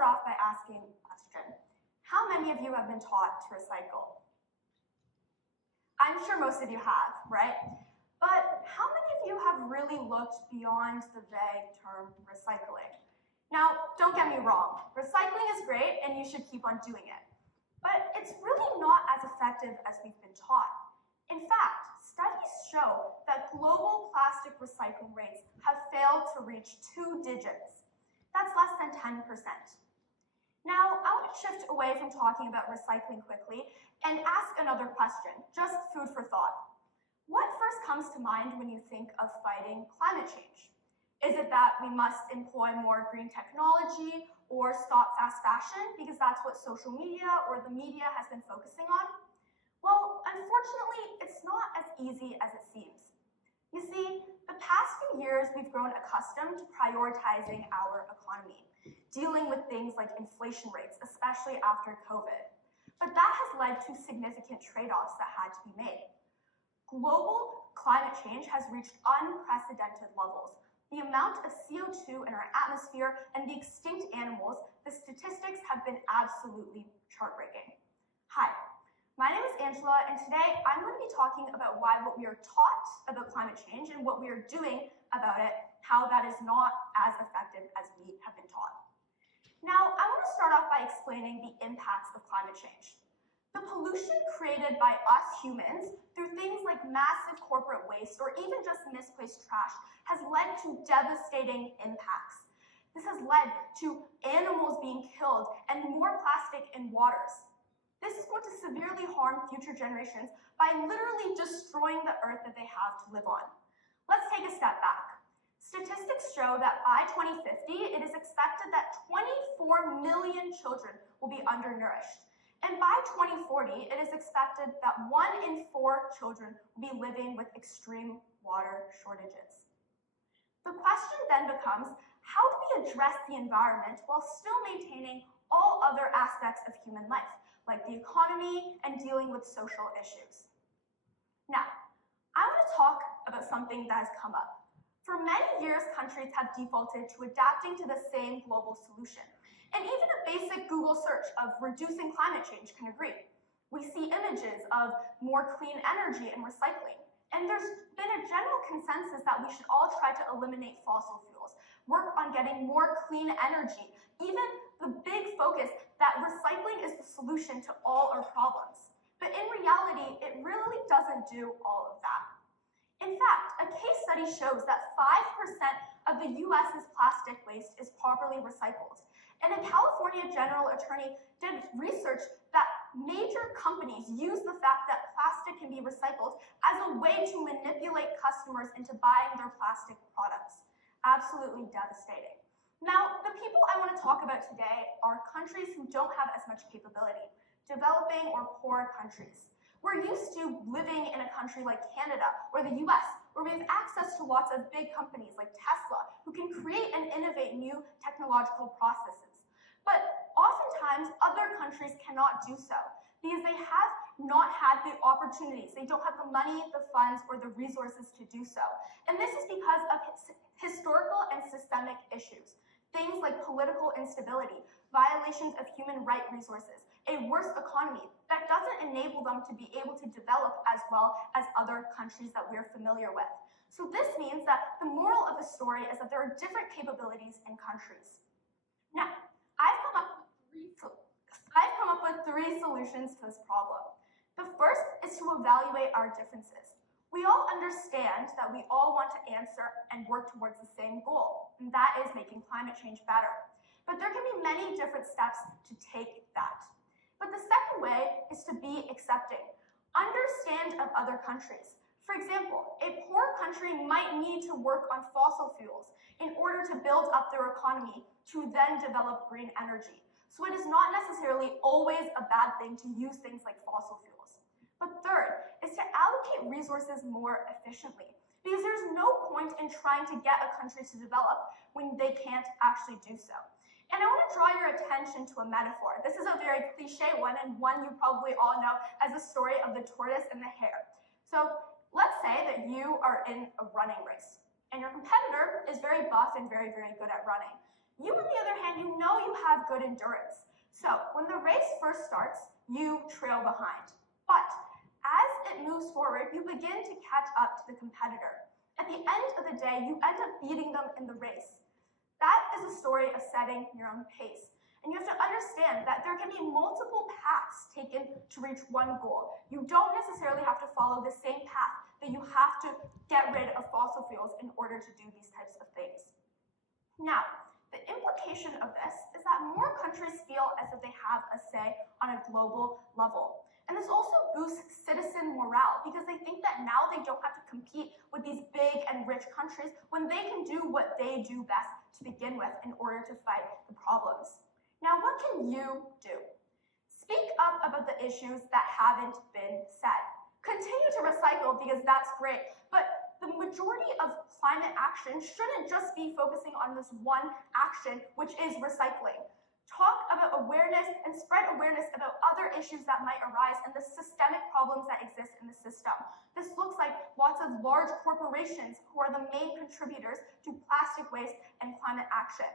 start off by asking a question. How many of you have been taught to recycle? I'm sure most of you have, right? But how many of you have really looked beyond the vague term recycling? Now, don't get me wrong, recycling is great and you should keep on doing it. But it's really not as effective as we've been taught. In fact, studies show that global plastic recycling rates have failed to reach 2 digits. That's less than 10%. Now, I want to shift away from talking about recycling quickly and ask another question, just food for thought. What first comes to mind when you think of fighting climate change? Is it that we must employ more green technology or stop fast fashion because that's what social media or the media has been focusing on? Well, unfortunately, it's not as easy as it seems. You see, the past few years, we've grown accustomed to prioritizing our economy, dealing with things like inflation rates, especially after COVID. But that has led to significant trade-offs that had to be made. Global climate change has reached unprecedented levels. The amount of CO2 in our atmosphere and the extinct animals, the statistics have been absolutely chart-breaking. Hi. My name is Angela, and today I'm going to be talking about why what we are taught about climate change and what we are doing about it, how that is not as effective as we have been taught. Now, I want to start off by explaining the impacts of climate change. The pollution created by us humans through things like massive corporate waste or even just misplaced trash has led to devastating impacts. This has led to animals being killed and more plastic in waters. This is going to severely harm future generations by literally destroying the earth that they have to live on. Let's take a step back. Statistics show that by 2050, it is expected that 24 million children will be undernourished. And by 2040, it is expected that 1 in 4 children will be living with extreme water shortages. The question then becomes, how do we address the environment while still maintaining all other aspects of human life, like the economy and dealing with social issues? Now, I want to talk about something that has come up. For many years, countries have defaulted to adapting to the same global solution. And even a basic Google search of reducing climate change can agree. We see images of more clean energy and recycling. And there's been a general consensus that we should all try to eliminate fossil fuels, work on getting more clean energy, even the big focus that recycling is the solution to all our problems. But in reality, it really doesn't do all of that. In fact, a case study shows that 5% of the US's plastic waste is properly recycled. And a California general attorney did research that major companies use the fact that plastic can be recycled as a way to manipulate customers into buying their plastic products. Absolutely devastating. Now, the people I want to talk about today are countries who don't have as much capability, developing or poor countries. We're used to living in a country like Canada or the US, where we have access to lots of big companies like Tesla, who can create and innovate new technological processes. But oftentimes, other countries cannot do so because they have not had the opportunities. They don't have the money, the funds, or the resources to do so. And this is because of historical and systemic issues. Things like political instability, violations of human rights resources, a worse economy that doesn't enable them to be able to develop as well as other countries that we're familiar with. So this means that the moral of the story is that there are different capabilities in countries. Now, I've come up with three solutions to this problem. The first is to evaluate our differences. We all understand that we all want to answer and work towards the same goal, and that is making climate change better. But there can be many different steps to take that. But the second way is to be accepting. Understand of other countries. For example, a poor country might need to work on fossil fuels in order to build up their economy to then develop green energy. So it is not necessarily always a bad thing to use things like fossil fuels. But third is to allocate resources more efficiently, because there's no point in trying to get a country to develop when they can't actually do so. And I want to draw your attention to a metaphor. This is a very cliche one, and one you probably all know as the story of the tortoise and the hare. So let's say that you are in a running race, and your competitor is very buff and very, very good at running. You, on the other hand, you know you have good endurance. So when the race first starts, you trail behind. But as it moves forward, you begin to catch up to the competitor. At the end of the day, you end up beating them in the race. That is a story of setting your own pace. And you have to understand that there can be multiple paths taken to reach one goal. You don't necessarily have to follow the same path, that you have to get rid of fossil fuels in order to do these types of things. Now, the implication of this is that more countries feel as if they have a say on a global level. And this also boosts citizen morale because they think that now they don't have to compete with these big and rich countries when they can do what they do best to begin with in order to fight the problems. Now, what can you do? Speak up about the issues that haven't been said. Continue to recycle because that's great, but the majority of climate action shouldn't just be focusing on this one action, which is recycling. Talk about awareness and spread awareness about other issues that might arise and the systemic problems that exist in the system. This looks like lots of large corporations who are the main contributors to plastic waste and climate action.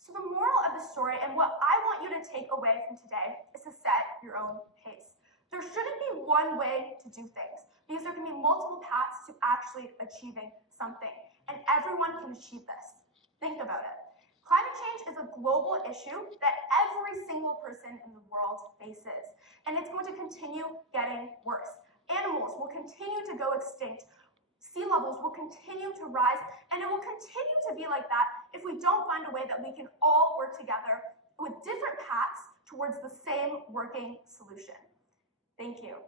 So the moral of the story and what I want you to take away from today is to set your own pace. There shouldn't be one way to do things because there can be multiple paths to actually achieving something, and everyone can achieve this. Think about it. Climate change is a global issue that every single person in the world faces, and it's going to continue getting worse. Animals will continue to go extinct. Sea levels will continue to rise, and it will continue to be like that if we don't find a way that we can all work together with different paths towards the same working solution. Thank you.